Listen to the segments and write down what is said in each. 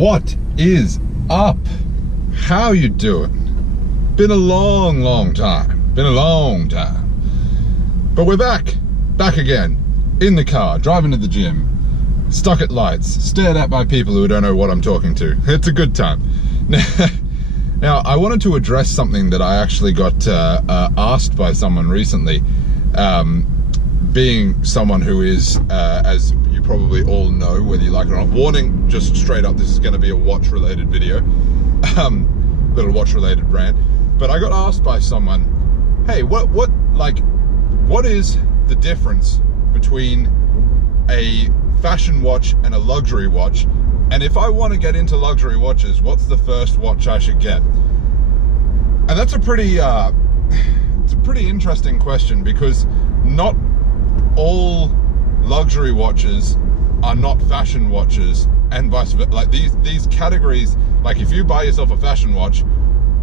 What is up? How you doing? Been a long time. Been a long time. But we're back again, in the car, driving to the gym, stuck at lights, stared at by people who don't know what I'm talking to. It's a good time. Now, I wanted to address something that I actually got asked by someone recently, being someone who is, as you probably all know, whether you like it or not, warning, just straight up, this is going to be a watch-related video, little watch-related rant, but I got asked by someone, hey, what is the difference between a fashion watch and a luxury watch? And if I want to get into luxury watches, what's the first watch I should get? And that's a pretty, it's a pretty interesting question, because not all luxury watches are not fashion watches, and vice versa. Like these categories, like if you buy yourself a fashion watch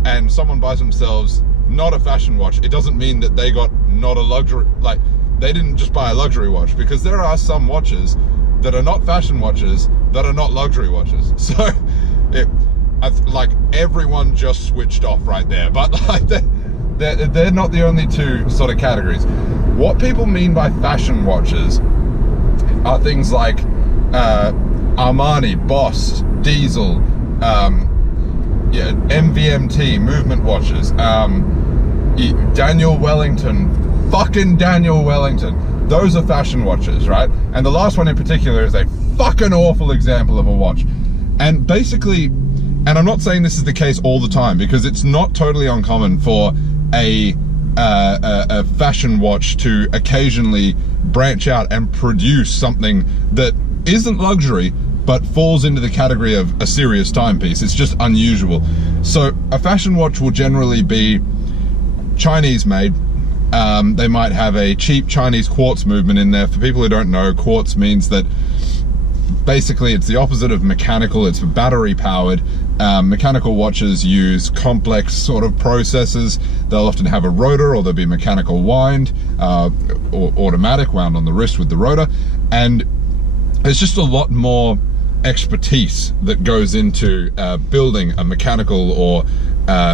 and someone buys themselves not a fashion watch, it doesn't mean that they got not a luxury, like they didn't just buy a luxury watch, because there are some watches that are not fashion watches that are not luxury watches. So like everyone just switched off right there, but like they're not the only two sort of categories. What people mean by fashion watches are things like Armani, Boss, Diesel, MVMT, movement watches, Daniel Wellington, fucking Daniel Wellington. Those are fashion watches, right? And the last one in particular is a fucking awful example of a watch. And basically, and I'm not saying this is the case all the time, because it's not totally uncommon for a fashion watch to occasionally branch out and produce something that isn't luxury, but falls into the category of a serious timepiece. It's just unusual. So a fashion watch will generally be Chinese made. They might have a cheap Chinese quartz movement in there. For people who don't know, quartz means that basically it's the opposite of mechanical. It's battery powered. Mechanical watches use complex sort of processes. They'll often have a rotor, or there'll be mechanical wind, or automatic, wound on the wrist with the rotor. And there's just a lot more expertise that goes into building a mechanical or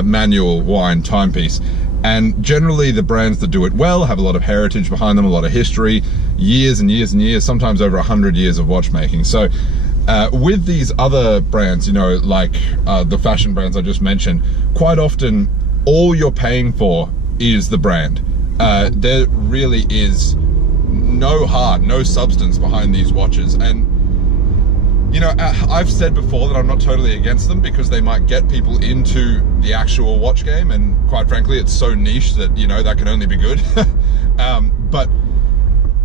manual wind timepiece. And generally the brands that do it well have a lot of heritage behind them, a lot of history, years and years and years, sometimes over 100 years of watchmaking. So with these other brands, you know, like the fashion brands I just mentioned, quite often all you're paying for is the brand. There really is no heart, no substance behind these watches. And you know, I've said before that I'm not totally against them, because they might get people into the actual watch game, and quite frankly it's so niche that, you know, that can only be good. But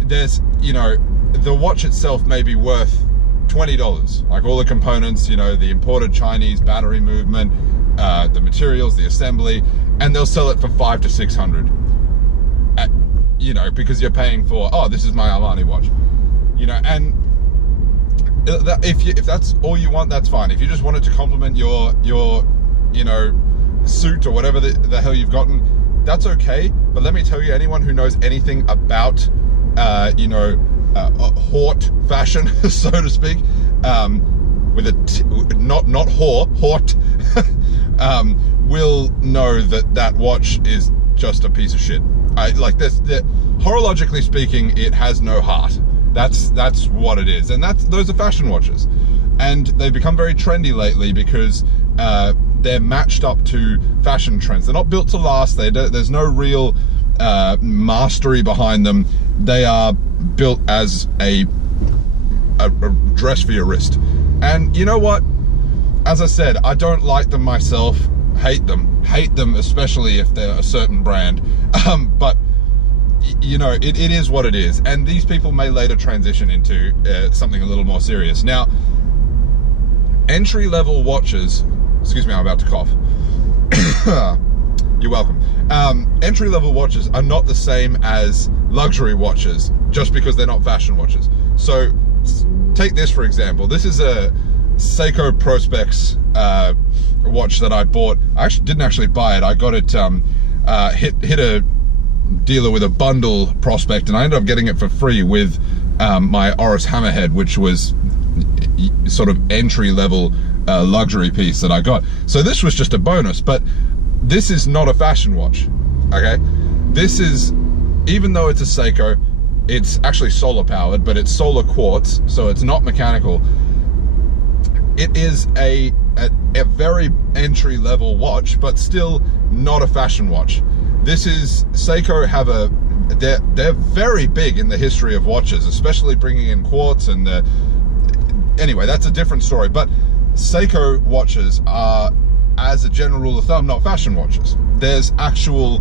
there's, you know, the watch itself may be worth $20, like all the components, you know, the imported Chinese battery movement, the materials, the assembly, and they'll sell it for $500 to $600, you know, because you're paying for, oh, this is my Armani watch, you know. And if that's all you want, that's fine. If you just want it to complement your you know, suit or whatever the hell you've gotten, that's okay. But let me tell you, anyone who knows anything about you know, haute fashion, so to speak, with a not whore, haute, will know that watch is just a piece of shit. Like this, horologically speaking, it has no heart. That's what it is, and those are fashion watches, and they've become very trendy lately because they're matched up to fashion trends. They're not built to last. There's no real mastery behind them. They are built as a dress for your wrist. And you know what? As I said, I don't like them myself. Hate them, especially if they're a certain brand. But you know, it is what it is, and these people may later transition into something a little more serious. Now, entry-level watches, excuse me, I'm about to cough. You're welcome. Entry-level watches are not the same as luxury watches just because they're not fashion watches. So take this for example. This is a Seiko Prospex watch that I bought. I didn't actually buy it. I got it, hit a dealer with a bundle prospect, and I ended up getting it for free with my Oris Hammerhead, which was sort of entry-level luxury piece that I got. So this was just a bonus, but this is not a fashion watch, okay? This is, even though it's a Seiko, it's actually solar powered, but it's solar quartz, so it's not mechanical. It is a very entry-level watch, but still not a fashion watch. This is, Seiko have a, they're very big in the history of watches, especially bringing in quartz and the, anyway, that's a different story. But Seiko watches are, as a general rule of thumb, not fashion watches. There's actual,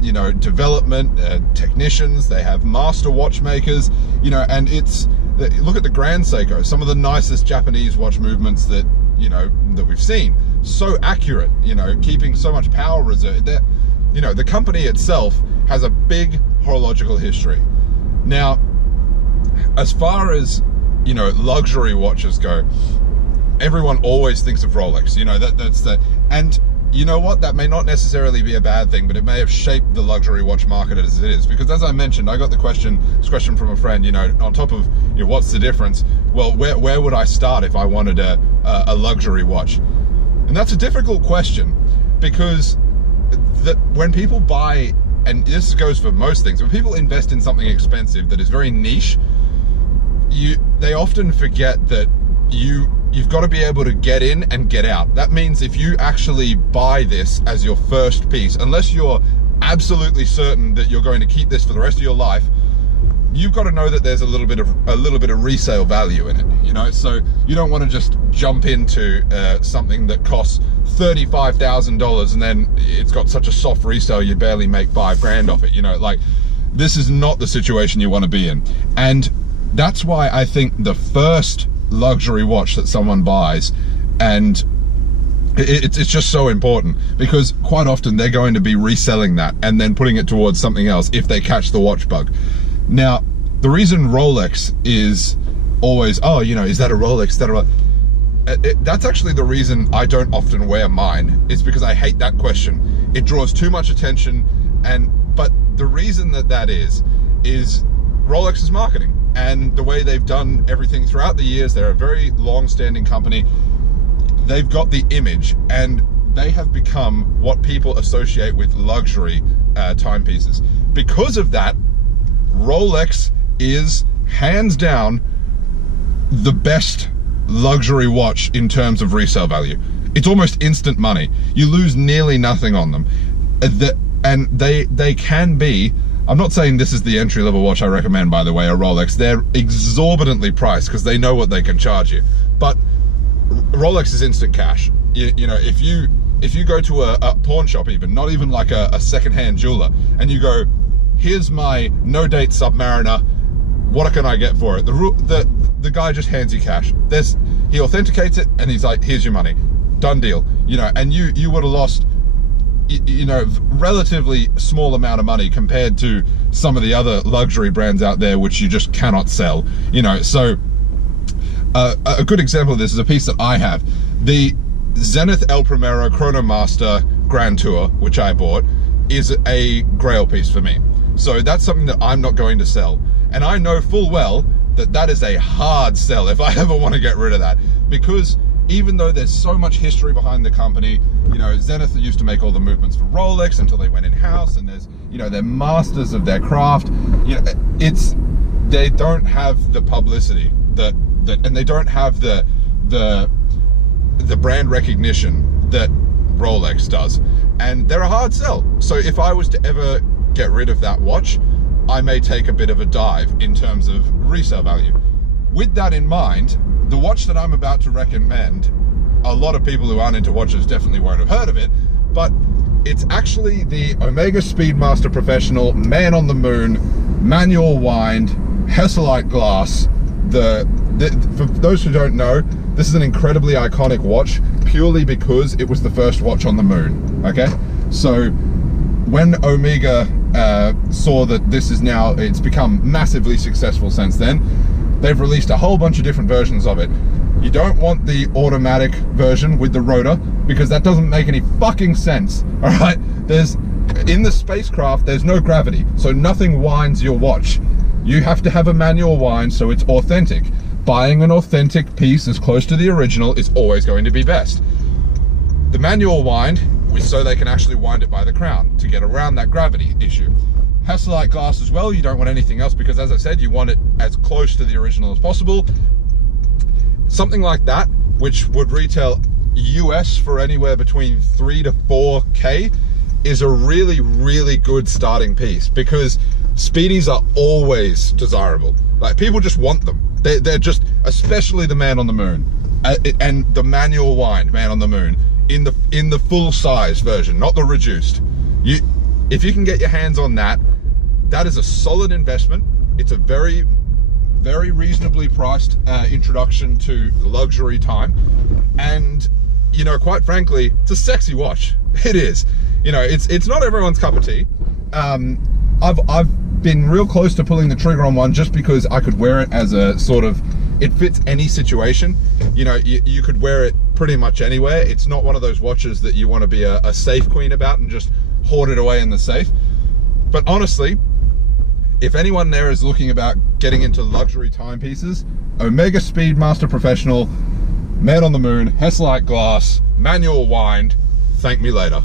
you know, development, technicians, they have master watchmakers, you know, and it's, look at the Grand Seiko, some of the nicest Japanese watch movements that, you know, that we've seen. So accurate, you know, keeping so much power reserve. You know, the company itself has a big horological history. Now, as far as, you know, luxury watches go, everyone always thinks of Rolex, you know, that's the, and you know what, that may not necessarily be a bad thing, but it may have shaped the luxury watch market as it is. Because as I mentioned, I got this question from a friend, you know, on top of, you know, what's the difference? Well, where would I start if I wanted a luxury watch? And that's a difficult question, because when people buy, and this goes for most things, when people invest in something expensive that is very niche, they often forget that you've got to be able to get in and get out. That means if you actually buy this as your first piece, unless you're absolutely certain that you're going to keep this for the rest of your life, you've got to know that there's a little bit of resale value in it, you know. So you don't want to just jump into something that costs $35,000 and then it's got such a soft resale you barely make $5 off it, you know. Like, this is not the situation you want to be in. And that's why I think the first luxury watch that someone buys, and it's just so important, because quite often they're going to be reselling that and then putting it towards something else if they catch the watch bug. Now, the reason Rolex is always, oh, you know, is that a Rolex? Is that a that's actually the reason I don't often wear mine. It's because I hate that question. It draws too much attention, but the reason that is Rolex's marketing and the way they've done everything throughout the years. They're a very long-standing company. They've got the image, and they have become what people associate with luxury timepieces. Because of that, Rolex is hands down the best luxury watch in terms of resale value. It's almost instant money. You lose nearly nothing on them. And they can be, I'm not saying this is the entry-level watch I recommend, by the way, a Rolex. They're exorbitantly priced because they know what they can charge you. But Rolex is instant cash. You know, if you go to a pawn shop, even, not even like a second-hand jeweler, and you go, here's my no-date Submariner, what can I get for it? The guy just hands you cash. He authenticates it, and he's like, here's your money. Done deal. You know, and you would have lost, you know, relatively small amount of money compared to some of the other luxury brands out there which you just cannot sell, you know. So a good example of this is a piece that I have, the Zenith El Primero Chronomaster Grand Tour, which I bought, is a grail piece for me. So that's something that I'm not going to sell, and I know full well that that is a hard sell if I ever want to get rid of that, because even though there's so much history behind the company, you know, Zenith used to make all the movements for Rolex until they went in-house, and there's, you know, they're masters of their craft. You know, they don't have the publicity and they don't have the brand recognition that Rolex does, and they're a hard sell. So if I was to ever get rid of that watch, I may take a bit of a dive in terms of resale value. With that in mind, the watch that I'm about to recommend, a lot of people who aren't into watches definitely won't have heard of it, but it's actually the Omega Speedmaster Professional Man on the Moon manual wind Hesalite glass. For those who don't know, this is an incredibly iconic watch purely because it was the first watch on the moon, okay? So when Omega saw that this is now, it's become massively successful since then, they've released a whole bunch of different versions of it. You don't want the automatic version with the rotor, because that doesn't make any fucking sense, all right? In the spacecraft, there's no gravity, so nothing winds your watch. You have to have a manual wind so it's authentic. buying an authentic piece as close to the original is always going to be best. The manual wind was so they can actually wind it by the crown to get around that gravity issue. Hesalite glass as well, you don't want anything else because, as I said, you want it as close to the original as possible. Something like that, which would retail US for anywhere between 3 to 4K, is a really, really good starting piece, because speedies are always desirable. Like, people just want them. They're just, especially the Man on the Moon and the manual wind Man on the Moon in the full size version, not the reduced. If you can get your hands on that, that is a solid investment. It's a very, very reasonably priced introduction to luxury time, and you know, quite frankly, it's a sexy watch. It is. You know, it's not everyone's cup of tea. I've been real close to pulling the trigger on one just because I could wear it as a sort of, it fits any situation. You know, you could wear it pretty much anywhere. It's not one of those watches that you want to be a safe queen about and just hoard it away in the safe. But honestly, if anyone there is looking about getting into luxury timepieces, Omega Speedmaster Professional, Man on the Moon, Hesalite glass, manual wind, thank me later.